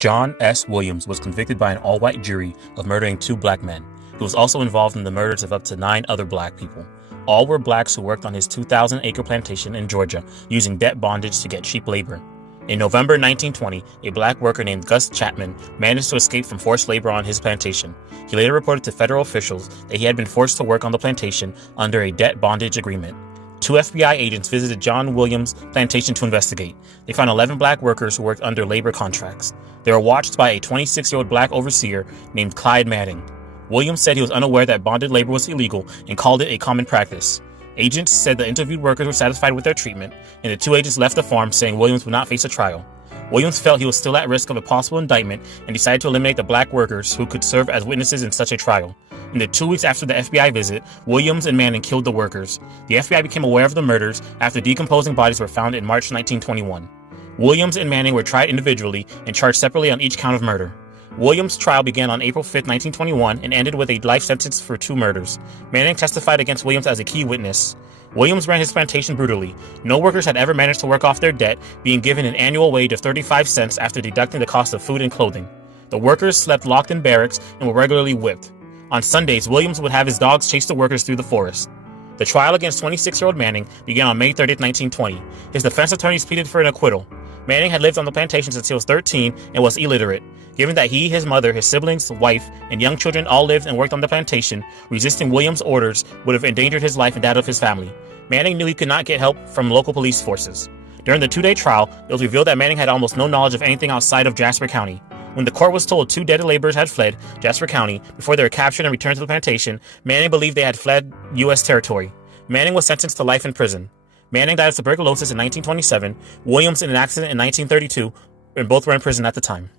John S. Williams was convicted by an all-white jury of murdering two black men. He was also involved in the murders of up to 9 other black people. All were blacks who worked on his 2,000-acre plantation in Georgia using debt bondage to get cheap labor. In November 1920, a black worker named Gus Chapman managed to escape from forced labor on his plantation. He later reported to federal officials that he had been forced to work on the plantation under a debt bondage agreement. 2 FBI agents visited John Williams' plantation to investigate. They found 11 black workers who worked under labor contracts. They were watched by a 26-year-old black overseer named Clyde Manning. Williams said he was unaware that bonded labor was illegal and called it a common practice. Agents said the interviewed workers were satisfied with their treatment, and the 2 agents left the farm saying Williams would not face a trial. Williams felt he was still at risk of a possible indictment and decided to eliminate the black workers who could serve as witnesses in such a trial. In the 2 weeks after the FBI visit, Williams and Manning killed the workers. The FBI became aware of the murders after decomposing bodies were found in March 1921. Williams and Manning were tried individually and charged separately on each count of murder. Williams' trial began on April 5, 1921 and ended with a life sentence for 2 murders. Manning testified against Williams as a key witness. Williams ran his plantation brutally. No workers had ever managed to work off their debt, being given an annual wage of 35 cents after deducting the cost of food and clothing. The workers slept locked in barracks and were regularly whipped. On Sundays, Williams would have his dogs chase the workers through the forest. The trial against 26-year-old Manning began on May 30, 1920. His defense attorneys pleaded for an acquittal. Manning had lived on the plantation since he was 13 and was illiterate. Given that he, his mother, his siblings, wife, and young children all lived and worked on the plantation, resisting Williams' orders would have endangered his life and that of his family. Manning knew he could not get help from local police forces. During the 2-day trial, it was revealed that Manning had almost no knowledge of anything outside of Jasper County. When the court was told 2 dead laborers had fled Jasper County before they were captured and returned to the plantation, Manning believed they had fled U.S. territory. Manning was sentenced to life in prison. Manning died of tuberculosis in 1927, Williams in an accident in 1932, and both were in prison at the time.